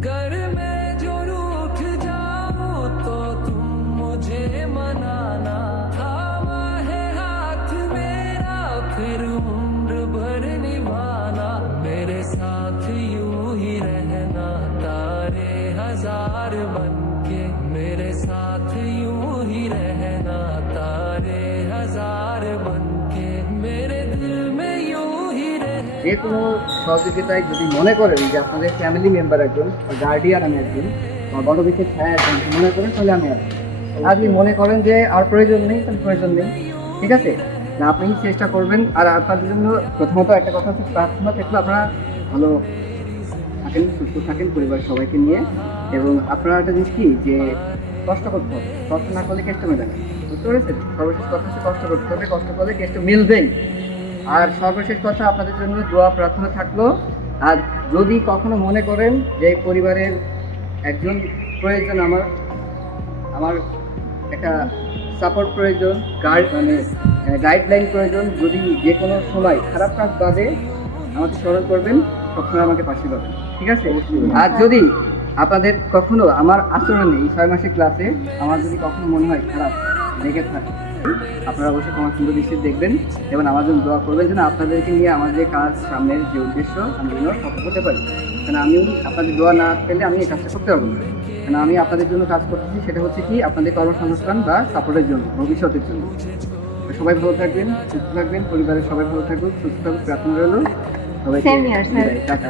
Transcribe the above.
घर में जो रूठ जाऊं तो तुम मुझे मनाना, थामा है हाथ मेरा फिर उम्र भर निभाना, मेरे साथ यूं ही रहना तारे हजार बनके, मेरे साथ यूं ही रहना तारे हजार बनके, मेरे दिल में यूं ही रहना। যে কোনো সহযোগিতায় যদি মনে করেন যে আপনাদের ফ্যামিলি মেম্বার একজন বা গার্ডিয়ান আমি একজন বা বড় বিশেষ ছায়া একজন মনে করেন তাহলে আমি আছি। আর যদি মনে করেন যে আর প্রয়োজন নেই তাহলে প্রয়োজন নেই, ঠিক আছে না, আপনি চেষ্টা করবেন। আর আপনাদের জন্য প্রথমত একটা কথা হচ্ছে প্রার্থনা থাকলে আপনারা ভালো থাকেন, সুস্থ থাকেন পরিবারের সবাইকে নিয়ে। এবং আপনারা একটা জিনিস কি যে কষ্ট করতে হবে, কষ্ট না করলে কেষ্ট মেলে না, বুঝতে পেরেছেন? সর্বশেষ কথা হচ্ছে কষ্ট করতে হবে, কষ্ট করলে কেষ্ট মিলবেই। আর সর্বশেষ কথা আপনাদের জন্য দোয়া প্রার্থনা থাকলো। আর যদি কখনো মনে করেন যে পরিবারের একজন প্রয়োজন, আমার একটা সাপোর্ট প্রয়োজন, গাইডলাইন প্রয়োজন, যদি যে কোনো সময় খারাপ কাজ বাদে আমাকে স্মরণ করবেন, সবসময় আমাকে পাশে পাবেন, ঠিক আছে? আর যদি আপনাদের কখনো আমার আচরণে এই 6 মাসের ক্লাসে আমার যদি কখনো মনে হয় খারাপ লেগে থাকে, আপনারা অবশ্যই আমার সুন্দর দৃষ্টিতে দেখবেন এবং আমার জন্য দোয়া করবেন যেন আপনাদেরকে নিয়ে আমার যে কাজ, সামনের যে উদ্দেশ্য আমি যেন সফল হতে পারি। কারণ আমি আপনাদের দোয়া না পেলে আমি এই কাজটা করতে পারবো না। কারণ আমি আপনাদের জন্য কাজ করতেছি, সেটা হচ্ছে কি আপনাদের কর্মসংস্থান বা সাপোর্টের জন্য, ভবিষ্যতের জন্য। সবাই ভালো থাকবেন, সুস্থ থাকবেন, পরিবারের সবাই ভালো থাকুক, সুস্থ থাকুক, প্রার্থনা রইল। সবাই টাটা।